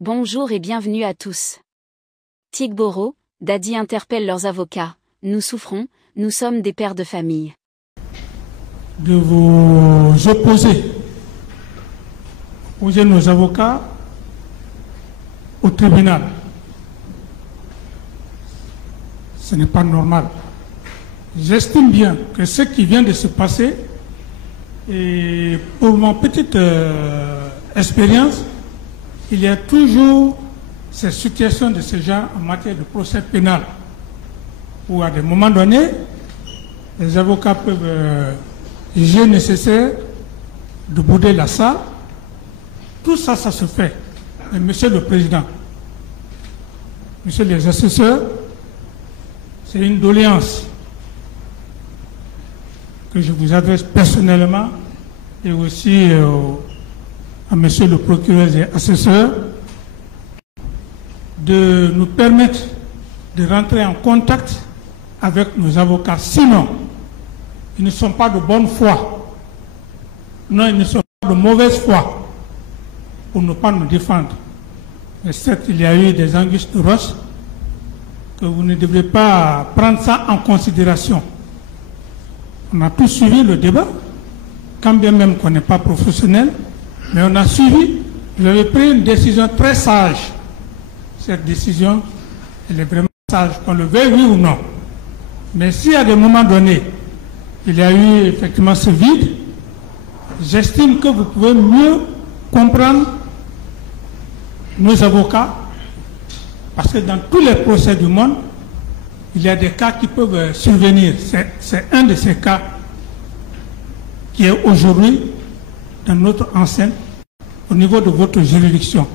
Bonjour et bienvenue à tous. Tigboro, Dadi interpelle leurs avocats. Nous souffrons, nous sommes des pères de famille. De vous opposer nos avocats au tribunal. Ce n'est pas normal. J'estime bien que ce qui vient de se passer, et pour mon petite expérience, il y a toujours ces situations de ce genre en matière de procès pénal, où à des moments donnés, les avocats peuvent juger nécessaire de bouder la salle. Tout ça, ça se fait. Mais Monsieur le Président, Monsieur les assesseurs, c'est une doléance que je vous adresse personnellement et aussi à Monsieur le procureur et assesseur de nous permettre de rentrer en contact avec nos avocats. Sinon, ils ne sont pas de bonne foi. Non, ils ne sont pas de mauvaise foi pour ne pas nous défendre. Mais certes, il y a eu des anguilles de roche que vous ne devrez pas prendre ça en considération. On a tous suivi le débat, quand bien même qu'on n'est pas professionnel, mais on a suivi, vous avez pris une décision très sage. Cette décision, elle est vraiment sage, qu'on le veuille, oui ou non. Mais si à des moments donnés, il y a eu effectivement ce vide, j'estime que vous pouvez mieux comprendre nos avocats, parce que dans tous les procès du monde, il y a des cas qui peuvent survenir. C'est un de ces cas qui est aujourd'hui dans notre enceinte au niveau de votre juridiction.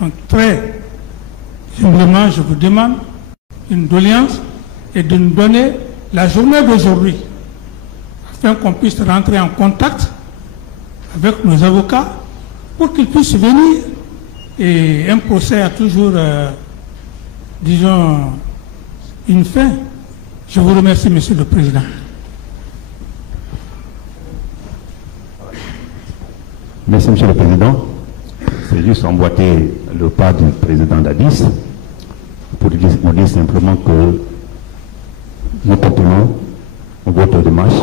Donc très humblement, je vous demande une doléance et de nous donner la journée d'aujourd'hui afin qu'on puisse rentrer en contact avec nos avocats pour qu'ils puissent venir. Et un procès a toujours, disons, une fin. Je vous remercie, Monsieur le Président. Merci, Monsieur le Président. C'est juste emboîter le pas du président Dadis pour vous dire simplement que nous comprenons votre démarche,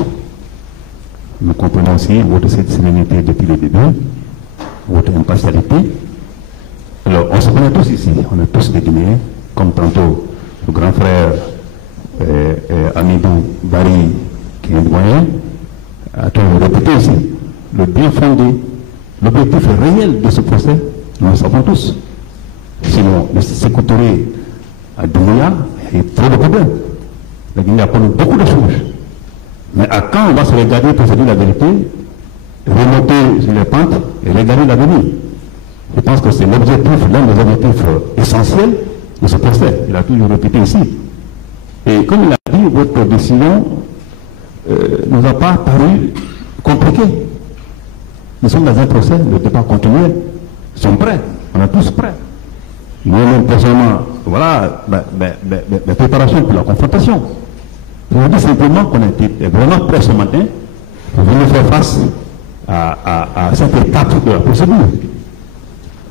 nous comprenons aussi votre sérénité depuis le début, votre impartialité. Alors, on se connaît tous ici, on est tous des Guinéens, comme tantôt le grand frère Amidou Bari, qui est un doyen, a toujours répété aussi le bien fondé, l'objectif réel de ce procès, nous le savons tous. Sinon, le sécurité à Doumbouya est trop de problèmes. La Guinée a connu beaucoup de choses. Mais à quand on va se regarder pour se dire la vérité, remonter sur les pentes et regarder l'avenir? Je pense que c'est l'objectif, l'un des objectifs essentiels de ce procès. Il a toujours répété ici. Et comme il a dit, votre décision ne nous a pas paru compliquée. Nous sommes dans un procès, le débat continuel. Nous sommes prêts, on est tous prêts. Nous-mêmes, personnellement, voilà la préparation pour la confrontation. Je vous dis simplement qu'on était vraiment prêts ce matin pour venir faire face à cette étape de la procédure.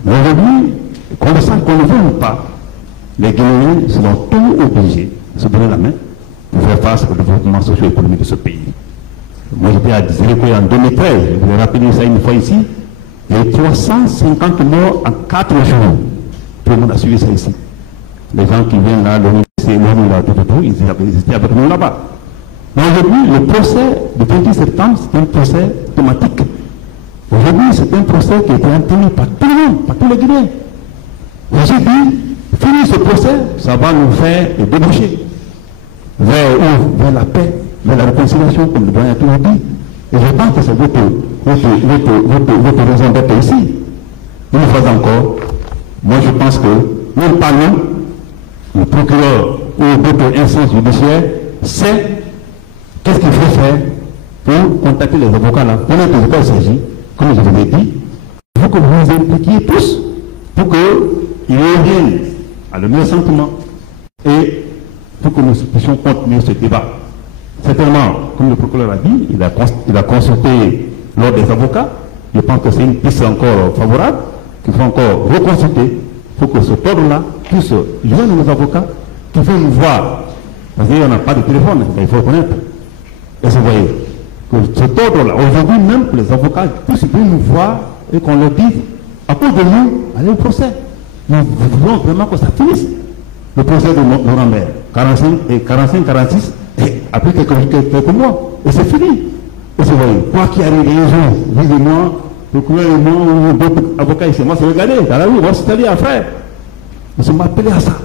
Mais aujourd'hui, qu'on le sent qu'on ne veut pas, les Guinéens seront tous obligés de se donner la main pour faire face au développement socio-économique de ce pays. Moi, j'étais à Zérékoué en 2013, je vous ai rappelé ça une fois ici, il y a eu 350 morts en 4 jours. Tout le monde a suivi ça ici. Les gens qui viennent là, ils étaient avec nous là-bas. Mais aujourd'hui, le procès du 28 septembre, c'est un procès thématique. Aujourd'hui, c'est un procès qui a été entendu par tout le monde, par tous les Guinéens. J'ai dit, finir ce procès, ça va nous faire déboucher. Vers où? Vers la paix, vers la réconciliation, comme le doyen a toujours dit. Et je pense que c'est votre raison d'être ici. Une fois encore, moi je pense que, même pas nous, le procureur ou d'autres instances judiciaires, sait qu'est-ce qu'il faut faire pour contacter les avocats là. Pendant que il s'agit, comme je vous ai dit, il faut que vous vous impliquiez tous pour qu'ils reviennent à le meilleur sentiment et pour que nous puissions continuer ce débat. Certainement, comme le procureur a dit, il a consulté l'ordre des avocats. Je pense que c'est une piste encore favorable, qu'il faut encore reconsulter pour que ce ordre-là puisse joindre nos avocats qui vont nous voir. Parce qu'il n'y en a pas de téléphone, il faut reconnaître. Et vous voyez que cet ordre-là, aujourd'hui même, les avocats puissent nous voir et qu'on leur dise, à cause de nous, allez au procès. Nous voulons vraiment que ça finisse. Le procès de Nuremberg, 45-46, et après quelques mois, et c'est fini. Et vous voyez, quoi qu'il arrive, les gens, vous et moi, procureur et moi, ou d'autres avocats ici, moi, c'est regarder, dans la rue, moi, c'est à frère. Nous sommes appelés à ça.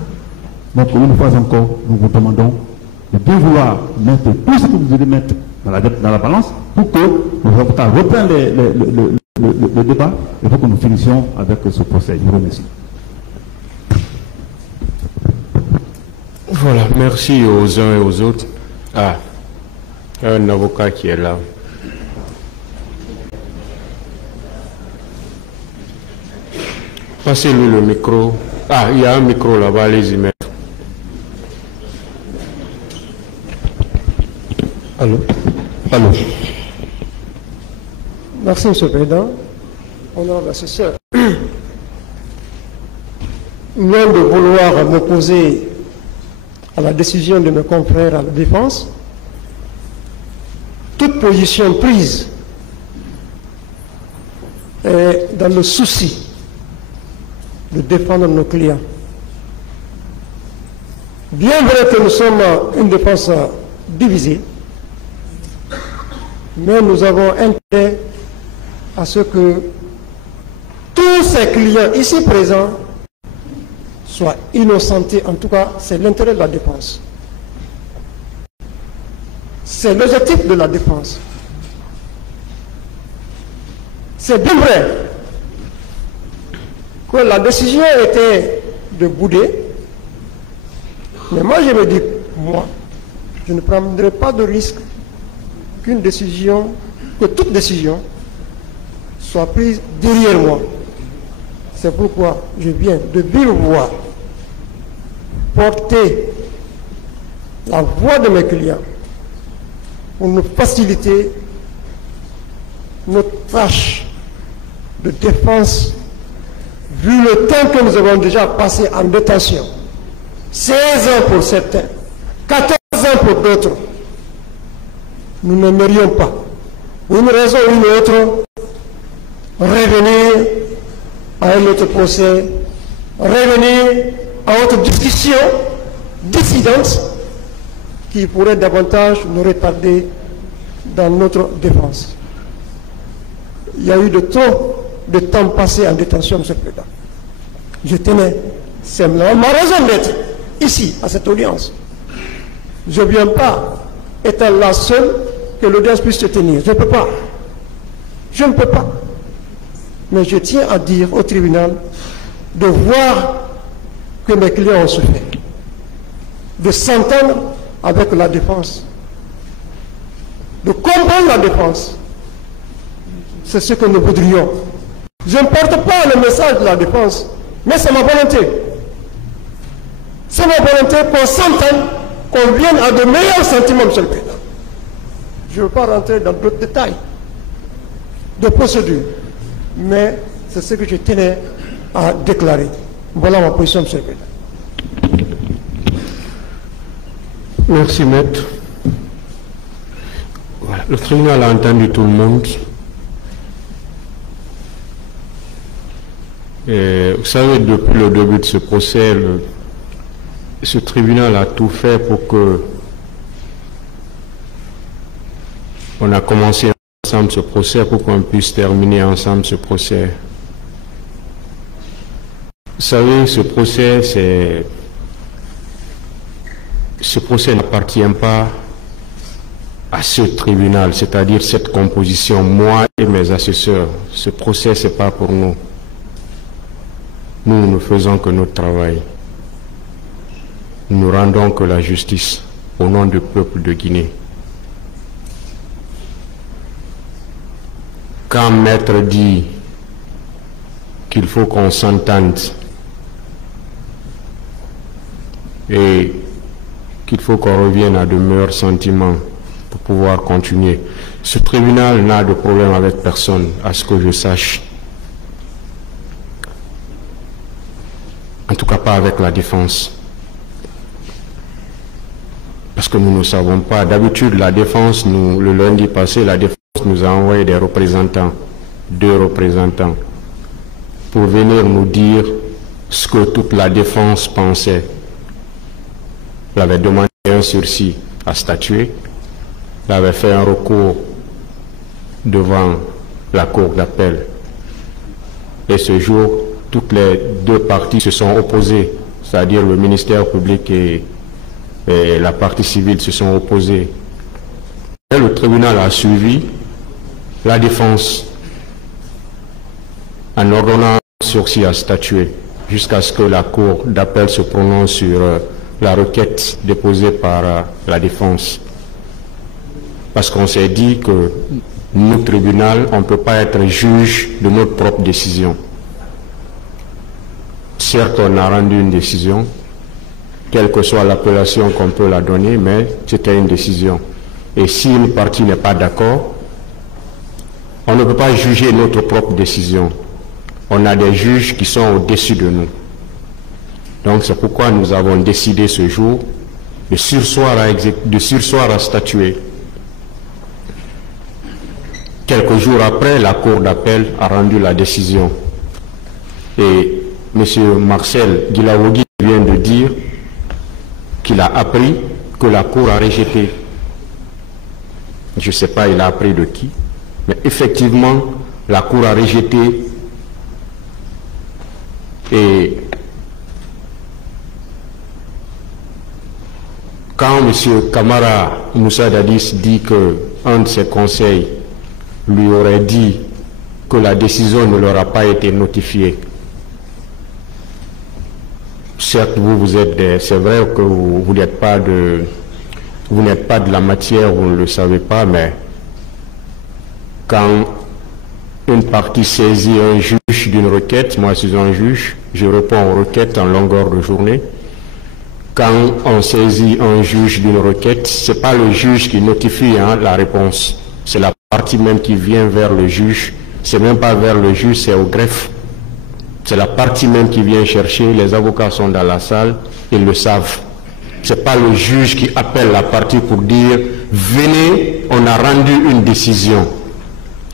Donc, une fois encore, nous vous demandons de bien vouloir mettre tout ce que vous devez mettre dans la balance pour que nos avocats reprennent le débat et pour que nous finissions avec ce procès. Je vous remercie. Voilà, merci aux uns et aux autres. Ah, un avocat qui est là. Passez-lui le micro. Ah, il y a un micro là-bas, allez-y mettre. Allô? Allô? Merci, M. le Président. Honorable assesseur. Loin de vouloir m'opposer à la décision de mes confrères à la défense, toute position prise est dans le souci de défendre nos clients. Bien vrai que nous sommes une défense divisée, mais nous avons intérêt à ce que tous ces clients ici présents soient innocentés. En tout cas, c'est l'intérêt de la défense. C'est l'objectif de la défense. C'est bien vrai que la décision était de bouder, mais moi je me dis, moi, je ne prendrai pas de risque qu'une décision, que toute décision soit prise derrière moi. C'est pourquoi je viens de vive voix porter la voix de mes clients pour nous faciliter notre tâche de défense vu le temps que nous avons déjà passé en détention. 16 ans pour certains, 14 ans pour d'autres. Nous n'aimerions pas, pour une raison ou une autre, revenir à un autre procès, revenir à autre discussion dissidente qui pourrait davantage nous retarder dans notre défense. Il y a eu de trop de temps passé en détention, M. le Président. Je tenais, c'est ma raison d'être ici, à cette audience. Je ne viens pas étant là seul que l'audience puisse se tenir. Je ne peux pas. Je ne peux pas. Mais je tiens à dire au tribunal de voir que mes clients ont souffert, de s'entendre avec la défense, de comprendre la défense. C'est ce que nous voudrions. Je ne porte pas le message de la défense, mais c'est ma volonté. C'est ma volonté qu'on s'entende, qu'on vienne à de meilleurs sentiments, M. le Président. Je ne veux pas rentrer dans d'autres détails de procédure, mais c'est ce que je tenais à déclarer. Voilà ma position, M. le Président. Merci, maître. Voilà. Le tribunal a entendu tout le monde. Et vous savez, depuis le début de ce procès, ce tribunal a tout fait pour que on a commencé ensemble ce procès, pour qu'on puisse terminer ensemble ce procès. Vous savez, ce procès n'appartient pas à ce tribunal, c'est-à-dire cette composition, moi et mes assesseurs. Ce procès, ce n'est pas pour nous. Nous ne faisons que notre travail. Nous rendons que la justice au nom du peuple de Guinée. Quand maître dit qu'il faut qu'on s'entende et qu'il faut qu'on revienne à de meilleurs sentiments pour pouvoir continuer, ce tribunal n'a de problème avec personne, à ce que je sache. pas avec la défense. Parce que nous ne savons pas. D'habitude, la défense, le lundi passé, la défense nous a envoyé des représentants, 2 représentants, pour venir nous dire ce que toute la défense pensait. Il avait demandé un sursis à statuer. Il avait fait un recours devant la cour d'appel. Et ce jour, toutes les 2 parties se sont opposées, c'est-à-dire le ministère public et la partie civile se sont opposées. Et le tribunal a suivi la défense en ordonnant sursis à statuer jusqu'à ce que la cour d'appel se prononce sur la requête déposée par la défense. Parce qu'on s'est dit que nous, tribunal, on ne peut pas être juge de notre propre décision. Certes, on a rendu une décision, quelle que soit l'appellation qu'on peut la donner, mais c'était une décision. Et si une partie n'est pas d'accord, on ne peut pas juger notre propre décision. On a des juges qui sont au-dessus de nous. Donc c'est pourquoi nous avons décidé ce jour de surseoir à statuer. Quelques jours après, la cour d'appel a rendu la décision. Et M. Marcel Guilawogui vient de dire qu'il a appris que la cour a rejeté. Je ne sais pas, il a appris de qui, mais effectivement, la cour a rejeté. Et quand M. Kamara Moussa Dadis dit qu'un de ses conseils lui aurait dit que la décision ne leur a pas été notifiée, certes, vous êtes c'est vrai que vous n'êtes pas de la matière, vous ne le savez pas, mais quand une partie saisit un juge d'une requête, moi je suis un juge, je réponds aux requêtes en longueur de journée. Quand on saisit un juge d'une requête, ce n'est pas le juge qui notifie la réponse, c'est la partie même qui vient vers le juge, c'est même pas vers le juge, c'est au greffe. C'est la partie même qui vient chercher, les avocats sont dans la salle, ils le savent. Ce n'est pas le juge qui appelle la partie pour dire « Venez, on a rendu une décision ».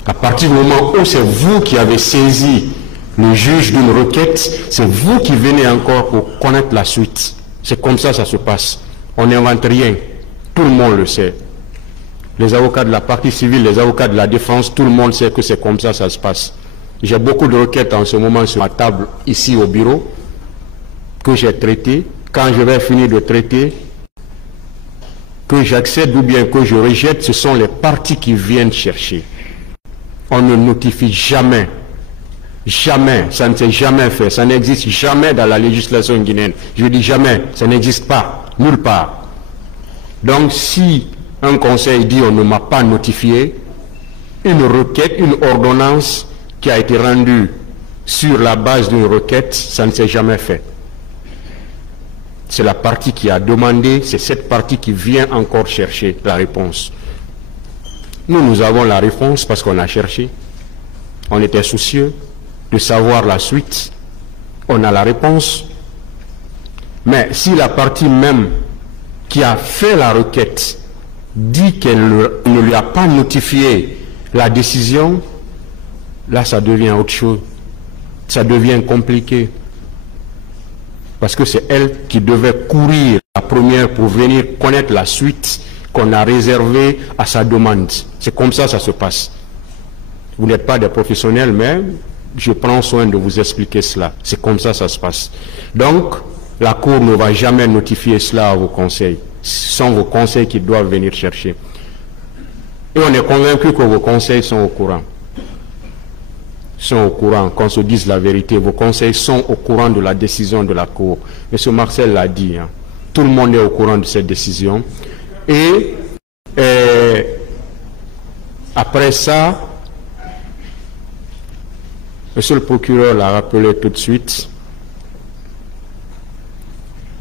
À partir du moment où c'est vous qui avez saisi le juge d'une requête, c'est vous qui venez encore pour connaître la suite. C'est comme ça se passe. On n'invente rien. Tout le monde le sait. Les avocats de la partie civile, les avocats de la défense, tout le monde sait que c'est comme ça se passe. J'ai beaucoup de requêtes en ce moment sur ma table, ici au bureau, que j'ai traitées. Quand je vais finir de traiter, que j'accède ou bien que je rejette, ce sont les parties qui viennent chercher. On ne notifie jamais, jamais, ça ne s'est jamais fait, ça n'existe jamais dans la législation guinéenne. Je dis jamais, ça n'existe pas, nulle part. Donc si un conseil dit on ne m'a pas notifié, une requête, une ordonnance qui a été rendue sur la base d'une requête, ça ne s'est jamais fait. C'est la partie qui a demandé, c'est cette partie qui vient encore chercher la réponse. Nous avons la réponse parce qu'on a cherché. On était soucieux de savoir la suite. On a la réponse. Mais si la partie même qui a fait la requête dit qu'elle ne lui a pas notifié la décision, là ça devient autre chose. Ça devient compliqué. Parce que c'est elle qui devait courir la première pour venir connaître la suite qu'on a réservée à sa demande. C'est comme ça se passe. Vous n'êtes pas des professionnels, mais je prends soin de vous expliquer cela. C'est comme ça se passe. Donc, la Cour ne va jamais notifier cela à vos conseils. Ce sont vos conseils qui doivent venir chercher. Et on est convaincu que vos conseils sont au courant. Sont au courant, qu'on se dise la vérité. Vos conseils sont au courant de la décision de la Cour. M. Marcel l'a dit. Tout le monde est au courant de cette décision. Et après ça, Monsieur le procureur l'a rappelé tout de suite.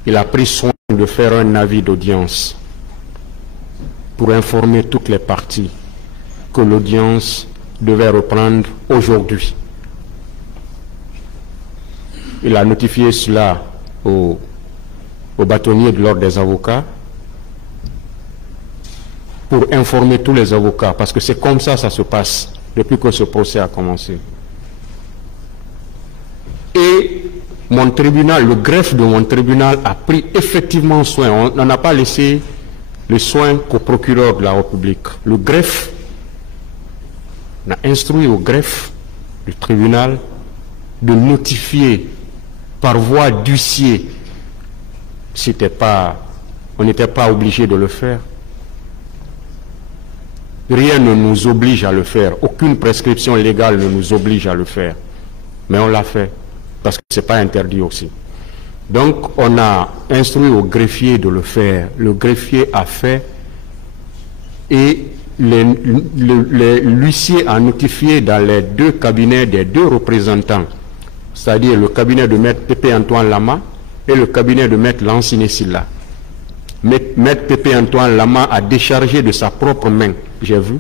Il a pris soin de faire un avis d'audience pour informer toutes les parties que l'audience devait reprendre aujourd'hui. Il a notifié cela aux bâtonniers de l'ordre des avocats pour informer tous les avocats, parce que c'est comme ça ça se passe depuis que ce procès a commencé. Et mon tribunal, le greffe de mon tribunal a pris effectivement soin. On n'en a pas laissé le soin qu'au procureur de la République. Le greffe a instruit au greffe du tribunal de notifier par voie d'huissier, on n'était pas obligé de le faire. Rien ne nous oblige à le faire. Aucune prescription légale ne nous oblige à le faire. Mais on l'a fait, parce que ce n'est pas interdit aussi. Donc, on a instruit au greffier de le faire. Le greffier a fait et l'huissier a notifié dans les deux cabinets des deux représentants, c'est-à-dire le cabinet de Maître Pépé Antoine Lama et le cabinet de Maître Lanciné Silla. Maître Pépé Antoine Lama a déchargé de sa propre main, j'ai vu.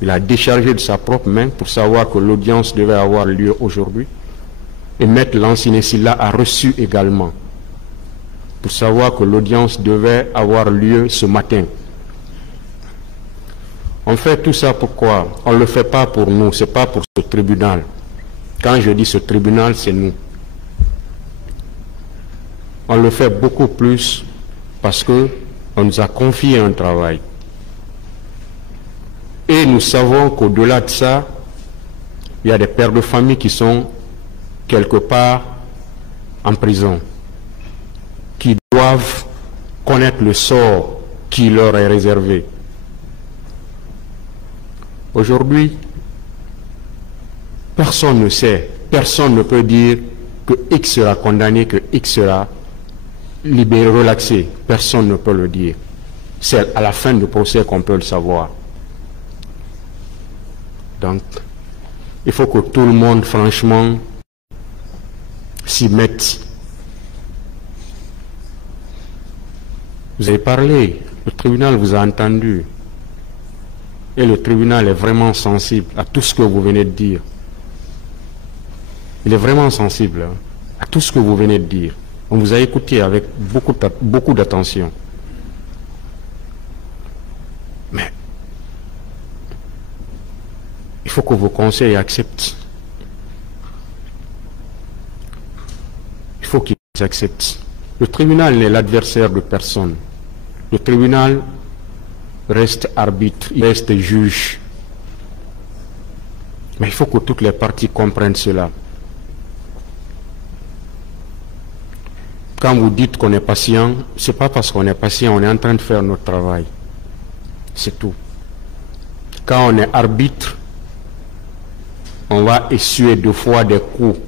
Il a déchargé de sa propre main pour savoir que l'audience devait avoir lieu aujourd'hui. Et Maître Lanciné Silla a reçu également pour savoir que l'audience devait avoir lieu ce matin. On fait tout ça pourquoi? On ne le fait pas pour nous, ce n'est pas pour ce tribunal. Quand je dis ce tribunal, c'est nous. On le fait beaucoup plus parce qu'on nous a confié un travail. Et nous savons qu'au-delà de ça, il y a des pères de famille qui sont quelque part en prison, qui doivent connaître le sort qui leur est réservé. Aujourd'hui, personne ne sait, personne ne peut dire que X sera condamné, que X sera libéré, relaxé. Personne ne peut le dire. C'est à la fin du procès qu'on peut le savoir. Donc, il faut que tout le monde, franchement, s'y mette. Vous avez parlé, le tribunal vous a entendu. Et le tribunal est vraiment sensible à tout ce que vous venez de dire. Il est vraiment sensible à tout ce que vous venez de dire. On vous a écouté avec beaucoup d'attention. Mais il faut que vos conseils acceptent. Il faut qu'ils acceptent. Le tribunal n'est l'adversaire de personne. Le tribunal reste arbitre, il reste juge. Mais il faut que toutes les parties comprennent cela. Quand vous dites qu'on est patient, ce n'est pas parce qu'on est patient, on est en train de faire notre travail. C'est tout. Quand on est arbitre, on va essuyer 2 fois des coups.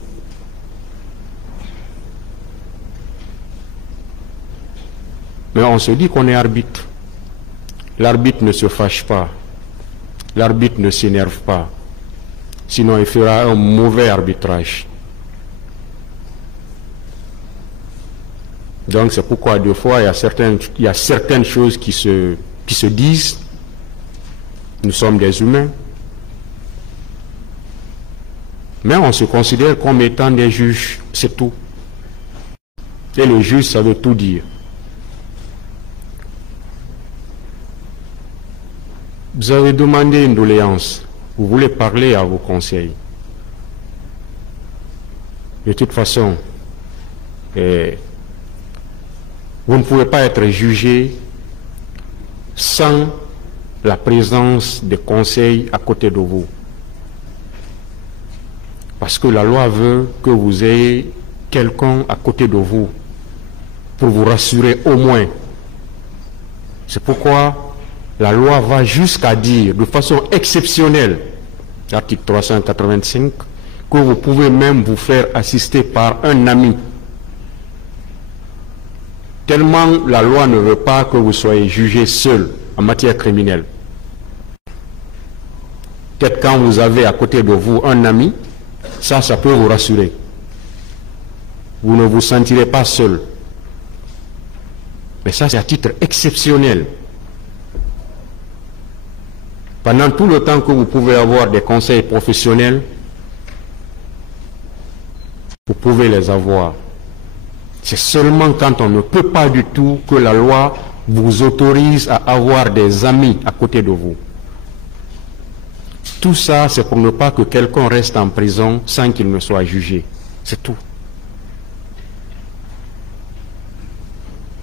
Mais on se dit qu'on est arbitre. L'arbitre ne se fâche pas. L'arbitre ne s'énerve pas. Sinon, il fera un mauvais arbitrage. Donc, c'est pourquoi, 2 fois, il y a certaines choses qui se disent. Nous sommes des humains. Mais on se considère comme étant des juges. C'est tout. Et le juge, ça veut tout dire. Vous avez demandé une doléance. Vous voulez parler à vos conseils. De toute façon, vous ne pouvez pas être jugé sans la présence des conseils à côté de vous. Parce que la loi veut que vous ayez quelqu'un à côté de vous pour vous rassurer au moins. C'est pourquoi la loi va jusqu'à dire, de façon exceptionnelle, l'article 385, que vous pouvez même vous faire assister par un ami. Tellement la loi ne veut pas que vous soyez jugé seul en matière criminelle. Peut-être quand vous avez à côté de vous un ami, ça peut vous rassurer. Vous ne vous sentirez pas seul. Mais ça, c'est à titre exceptionnel. Pendant tout le temps que vous pouvez avoir des conseils professionnels, vous pouvez les avoir. C'est seulement quand on ne peut pas du tout que la loi vous autorise à avoir des amis à côté de vous. Tout ça, c'est pour ne pas que quelqu'un reste en prison sans qu'il ne soit jugé. C'est tout.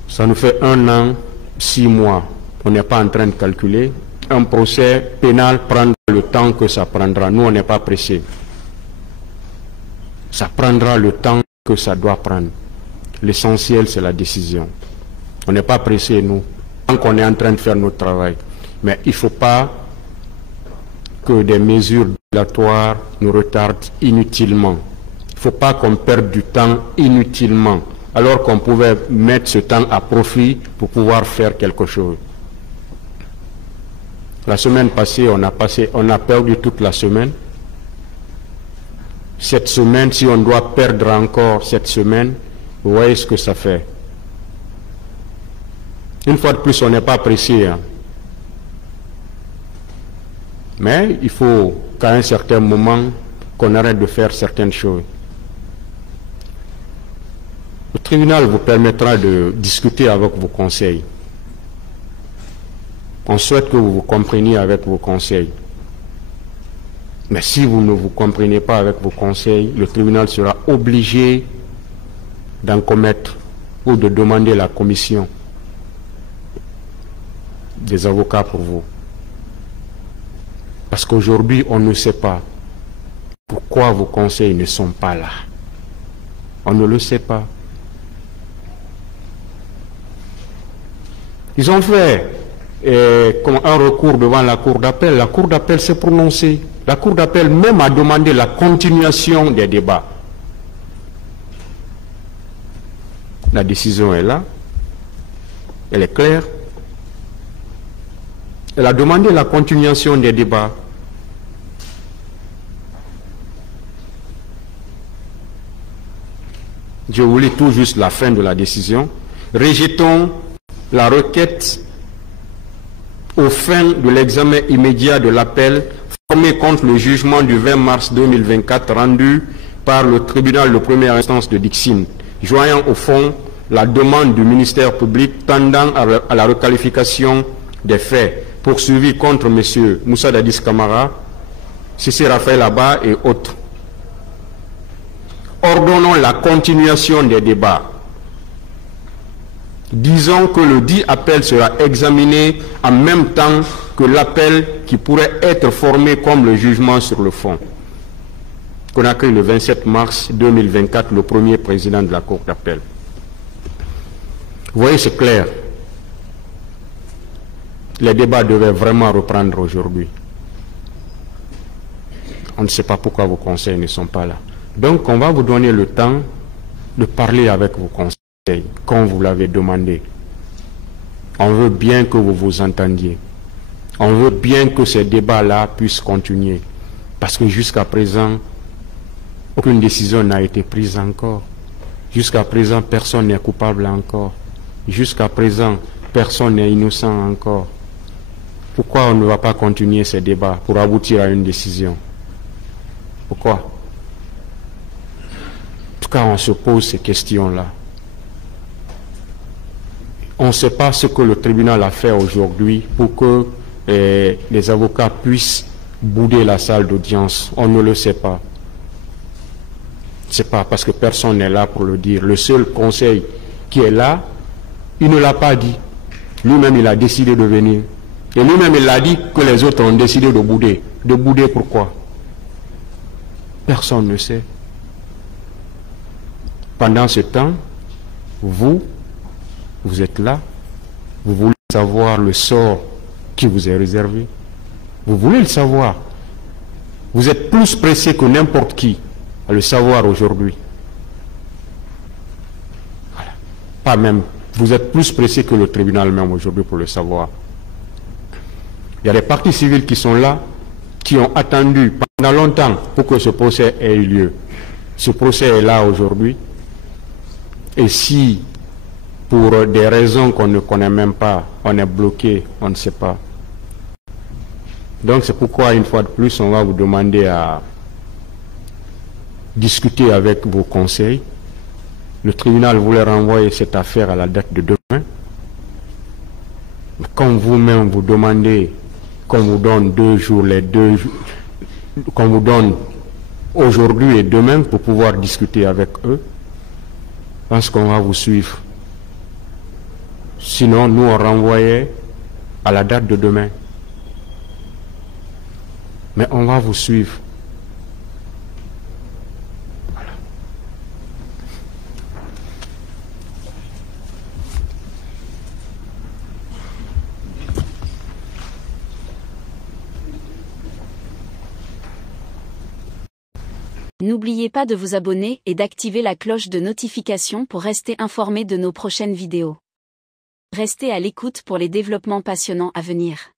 Ça nous fait 1 an, 6 mois. On n'est pas en train de calculer. Un procès pénal prendra le temps que ça prendra. Nous, on n'est pas pressés. Ça prendra le temps que ça doit prendre. L'essentiel, c'est la décision. On n'est pas pressés, nous, tant qu'on est en train de faire notre travail. Mais il ne faut pas que des mesures dilatoires nous retardent inutilement. Il ne faut pas qu'on perde du temps inutilement, alors qu'on pouvait mettre ce temps à profit pour pouvoir faire quelque chose. La semaine passée, on a perdu toute la semaine. Cette semaine, si on doit perdre encore cette semaine, vous voyez ce que ça fait. Une fois de plus, on n'est pas pressé. Hein. Mais il faut qu'à un certain moment, qu'on arrête de faire certaines choses. Le tribunal vous permettra de discuter avec vos conseils. On souhaite que vous vous compreniez avec vos conseils. Mais si vous ne vous comprenez pas avec vos conseils, le tribunal sera obligé d'en commettre ou de demander la commission des avocats pour vous. Parce qu'aujourd'hui, on ne sait pas pourquoi vos conseils ne sont pas là. On ne le sait pas. Ils ont fait un recours devant la cour d'appel. La cour d'appel s'est prononcée. La cour d'appel même a demandé la continuation des débats. La décision est là. Elle est claire. Elle a demandé la continuation des débats. Je vous lis tout juste la fin de la décision. Rejetons la requête aux fins de l'examen immédiat de l'appel formé contre le jugement du 20 mars 2024 rendu par le tribunal de première instance de Dixine, joignant au fond la demande du ministère public tendant à la requalification des faits poursuivis contre M. Moussa Dadis Camara, Cissé Raphaël Abba et autres. Ordonnons la continuation des débats. Disons que le dit appel sera examiné en même temps que l'appel qui pourrait être formé comme le jugement sur le fond. Conakry, le 27 mars 2024, le premier président de la Cour d'appel. Vous voyez, c'est clair. Les débats devaient vraiment reprendre aujourd'hui. On ne sait pas pourquoi vos conseils ne sont pas là. Donc, on va vous donner le temps de parler avec vos conseils, comme vous l'avez demandé. On veut bien que vous vous entendiez. On veut bien que ces débats-là puissent continuer. Parce que jusqu'à présent, aucune décision n'a été prise encore. Jusqu'à présent, personne n'est coupable encore. Jusqu'à présent, personne n'est innocent encore. Pourquoi on ne va pas continuer ces débats pour aboutir à une décision? Pourquoi? En tout cas, on se pose ces questions-là. On ne sait pas ce que le tribunal a fait aujourd'hui pour que les avocats puissent bouder la salle d'audience. On ne le sait pas. C'est pas parce que personne n'est là pour le dire. Le seul conseil qui est là, il ne l'a pas dit. Lui-même, il a décidé de venir. Et lui-même, il a dit que les autres ont décidé de bouder. De bouder pourquoi? Personne ne sait. Pendant ce temps, vous êtes là, vous voulez savoir le sort qui vous est réservé. Vous voulez le savoir. Vous êtes plus pressé que n'importe qui à le savoir aujourd'hui. Voilà. Pas même. Vous êtes plus pressé que le tribunal même aujourd'hui pour le savoir. Il y a des parties civiles qui sont là, qui ont attendu pendant longtemps pour que ce procès ait eu lieu. Ce procès est là aujourd'hui. Et si, pour des raisons qu'on ne connaît même pas, on est bloqué, on ne sait pas. Donc c'est pourquoi, une fois de plus, on va vous demander discuté avec vos conseils. Le tribunal voulait renvoyer cette affaire à la date de demain. Quand vous-même vous demandez qu'on vous donne 2 jours, qu'on vous donne aujourd'hui et demain pour pouvoir discuter avec eux, je pense qu'on va vous suivre. Sinon, nous on renvoyait à la date de demain. Mais on va vous suivre. Voilà. N'oubliez pas de vous abonner et d'activer la cloche de notification pour rester informé de nos prochaines vidéos. Restez à l'écoute pour les développements passionnants à venir.